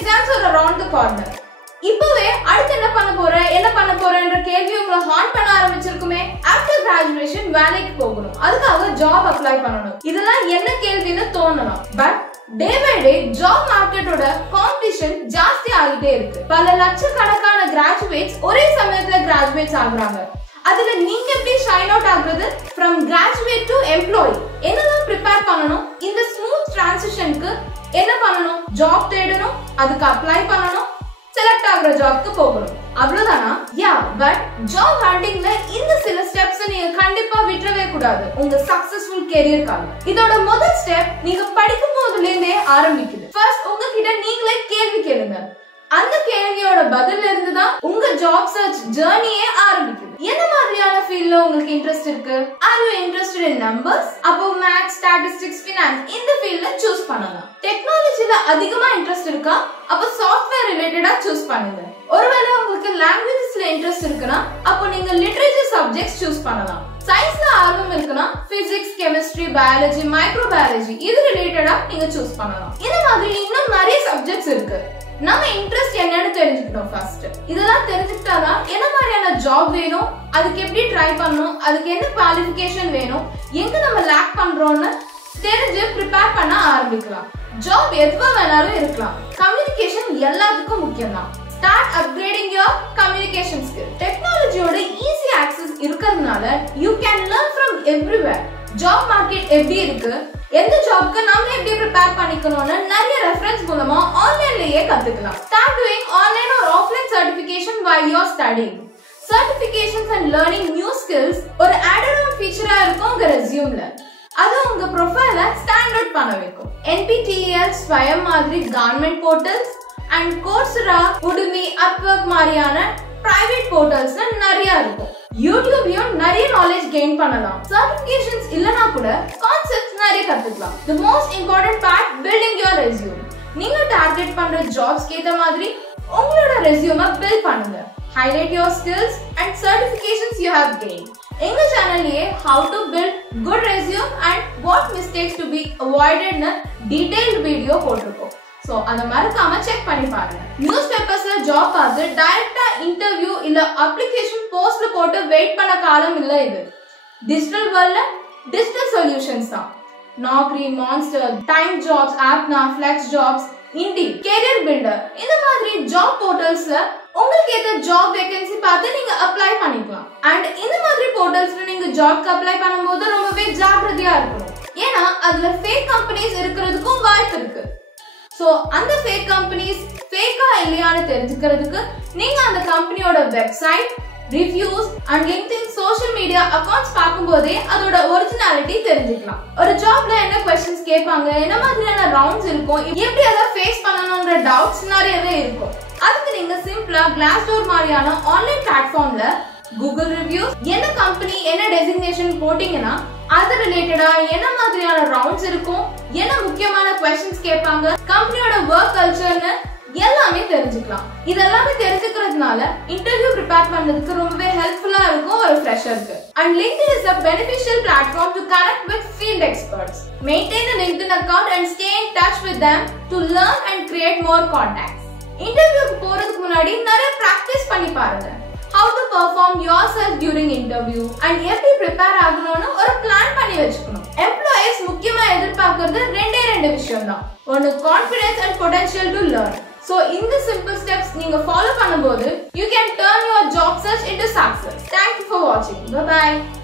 exams are around the corner. இப்பவே அடுத்து என்ன பண்ண போறேன்ற கேள்வி உங்களை ஹாண்ட் பண்ண ஆரம்பிச்சிருக்குமே. ஆஃப்டர் கிராஜுவேஷன் வேலைக்கு போகணும், அதுக்காக ஜாப் அப்ளை பண்ணணும், இதெல்லாம் என்ன கேள்வின்னு தோணணும். But day by day job மார்க்கெட்டோட காம்படிஷன் ஜாஸ்தி ஆகிட்டே இருக்கு. பல லட்சக்கணக்கான கிராஜுவேட்ஸ் ஒரே சமயத்துல கிராஜுவேட்ஸ் ஆகுறாங்க. அதுல நீங்க எப்படி ஷைன் அவுட் ஆகுறது? ஃப்ரம் கிராஜுவேட் டு எம்ப்ளாயி என்னெல்லாம் ப்ரிப்பேர் பண்ணணும்? இந்த ஸ்மூத் டிரான்சிஷனுக்கு என்ன பண்ணணும்? ஜாப் தேடணும், அதுக்கு அப்ளை பண்ணணும், செலக்ட் ஆகுற ஜாப்க்கு போகணும், அவ்வளவுதானா? யா, பட் ஜாப் ஹண்டிங்ல இந்த சில ஸ்டெப்ஸ் நீங்க கண்டிப்பா விட்டுறவே கூடாது உங்க சக்சஸ்ஃபுல் கெரியர்க்காக. இதோட முதல் ஸ்டெப் நீங்க படிக்கும் போதுல இருந்தே ஆரம்பிக்குது. ஃபர்ஸ்ட் உங்ககிட்ட நீங்களே கேள்வி கேளுங்க. அந்த கேள்வியோட பதில்ல இருந்து தான் உங்க ஜாப் சர்ச் ஜர்னியே ஆரம்பிக்குது. என்ன மாதிரியான ஃபீல்ட்ல உங்களுக்கு இன்ட்ரெஸ்ட் இருக்கு? Are you interested in numbers? அப்போ மேத்ஸ், ஸ்டாட்டிஸ்டிக்ஸ், ஃபைனான்ஸ் இந்த ஃபீல்ட்ல சூஸ் பண்ணலாம். டெக்னாலஜில அதிகமா இன்ட்ரெஸ்ட் இருக்கா? அப்போ சாஃப்ட்வேர் ரிலேட்டடா சூஸ் பண்ணுங்க. ஒருவேளை உங்களுக்கு லாங்குவேஜஸ்ல இன்ட்ரெஸ்ட் இருக்குன்னா அப்போ நீங்க லிட்டரேச்சர் சப்ஜெக்ட்ஸ் சூஸ் பண்ணலாம். சயின்ஸ்ல ஆர்வம் இருக்குன்னா பிசிக்ஸ், கெமிஸ்ட்ரி, பயாலஜி, மைக்ரோபயாலஜி இது ரிலேட்டடா நீங்க சூஸ் பண்ணலாம். இந்த மாதிரி இன்னும் நிறைய சப்ஜெக்ட்ஸ் இருக்கு. நம்ம இன்ட்ரெஸ்ட் என்னன்னு தெரிஞ்சுக்கணும் ஃபர்ஸ்ட். இதெல்லாம் தெரிஞ்சுக்கிட்டாதான் என்ன மாதிரியான ஜாப் வேணும், அதுக்கு எப்படி ட்ரை பண்ணணும், அதுக்கு என்ன குவாலிஃபிகேஷன் வேணும், எங்க நம்ம லேக் பண்றோம்னு தெரிஞ்சு ப்ரிப்பேர் பண்ண ஆரம்பிக்கலாம். ஜாப் எதுவா வேணாலும் இருக்கலாம். கம்யூனிகேஷன் எல்லாத்துக்கும் முக்கியம் தான். Start upgrading your communication skill. டெக்னாலஜியோட ஈஸி ஆக்சஸ் இருக்கிறதுனால you can learn from everywhere. Job market எப்படி இருக்கு, எந்த ஜாப்க்கு நாம எப்படி ப்ரிப்பேர் பண்ணிக்கணும்னு நிறைய ரெஃபரன்ஸ் மூலமா ஆன்லைன்லயே கத்துக்கலாம். Start doing online R offline certification while you are studying. Certifications and learning new skills ஒரு added on feature-ஆ இருக்கும் உங்க ரெஸ்யூம்ல. அது உங்க ப்ரொஃபைலை ஸ்டாண்ட் அவுட் பண்ண வைக்கும். NPTEL, ஸ்வயம் மாதிரி கவர்மெண்ட் போர்ட்டல்ஸ் அண்ட் கோர்சரா, உடுமி, அப்வொர்க் மாதிரியான பிரைவேட் போர்ட்டல்ஸ்ல நிறைய இருக்கும். யூடியூப்லயும் நிறைய நாலேஜ் கெயின் பண்ணலாம். சர்டிஃபிகேஷன்ஸ் இல்லனா கூட கான்செப்ட்ஸ் நிறைய கத்துக்கலாம். The most important part, building your resume. நீங்க டார்கெட் பண்ற ஜாப்ஸ்க்கு ஏத்த மாதிரி உங்களோட ரெஸ்யூமை பில்ட் பண்ணுங்க. Highlight your skills and certifications you have gained. எங்க சேனல்லே how to build good resume and what mistakes to be avoided னு டீடைல்ட் வீடியோ போட்டிருக்கோம். சோ அத மறக்காம செக் பண்ணி பாருங்க. நியூஸ் பேப்பர்ஸ்ல ஜாப் பார்த்து டைரக்டா இன்டர்வியூ இல்ல அப்ளிகேஷன் போஸ்ட்ல போட்டு வெயிட் பண்ண காலம் இல்ல இது. டிஜிட்டல் வேர்ல்ட்ல டிஜிட்டல் சொல்யூஷன்ஸ் தான். Naukri, Monster, Times Jobs, Apna, Flex Jobs, Indeed, Career Builder இந்த மாதிரி ஜாப் போர்ட்டல்ஸ்ல உங்களுக்கு ஏத்த ஜாப் வேகன்சி பார்த்து நீங்க அப்ளை பண்ணிக்கலாம். அண்ட் இந்த மாதிரி போர்ட்டல்ஸ்ல நீங்க ஜாப்க்கு அப்ளை பண்ணும்போது ரொம்பவே ஜாக்கிரதையா இருக்கணும். ஏன்னா அதுல ஃபேக் கம்பெனிஸ் இருக்கிறதுக்கும் வாய்ப்பு இருக்கு. சோ அந்த ஃபேக் கம்பெனிஸ் ஃபேக்கா இல்லையான்னு தெரிஞ்சுக்கிறதுக்கு நீங்க அந்த கம்பெனியோட website, reviews and LinkedIn social media accounts பார்க்கும்போதே அதோட ஒரிஜினாலிட்டி தெரிஞ்சுக்கலாம். ஒரு ஜாப்ல என்ன क्वेश्चंस கேட்பாங்க, என்ன மாதிரியான ரவுண்ட்ஸ் இருக்கும், எப்படி அதை ஃபேஸ் பண்ணணும்ன்ற டவுட்ஸ் நிறையவே இருக்கும். அதுக்கு நீங்க சிம்பிளா Glassdoor மாதிரியான ஆன்லைன் பிளாட்ஃபார்ம்ல கூகுள் ரிவ்யூஸ், என்ன கம்பெனி என்ன டெசிக்னேஷன் போட்டீங்கன்னா அது ரிலேட்டடா என்ன மாதிரியான ரவுண்ட்ஸ் இருக்கும், என்ன முக்கியமான क्वेश्चंस கேட்பாங்க, கம்பெனியோட வொர்க் கல்ச்சர்னு எல்லாமே தெரிஞ்சுக்கலாம். இதெல்லாமே தெரிஞ்சுக்கிறதுனால இன்டர்வியூ ப்ரிப்பேர் பண்றதுக்கு ரொம்பவே ஹெல்ப்ஃபுல்லா இருக்கும் ஒரு ஃப்ரெஷருக்கு. And LinkedIn is a beneficial platform to connect with field experts. Maintain a LinkedIn account and stay in touch with them to learn and create more contacts. இன்டர்வியூக்கு போறதுக்கு முன்னாடி நிறைய பிராக்டிஸ் பண்ணி பாருங்க. How to perform yourself during interview and எப்படி prepare ஆகணும்னு ஒரு plan பண்ணி வச்சுக்கணும். எம்ப்ளாயீஸ் முக்கியமா எதிர்பார்க்கிறது ரெண்டே விஷயம் தான். ஒன்னு confidence and potential to learn. So இந்த simple steps நீங்க ஃபாலோ பண்ணும்போது you can turn your job search into success. Thank you for watching. Bye bye.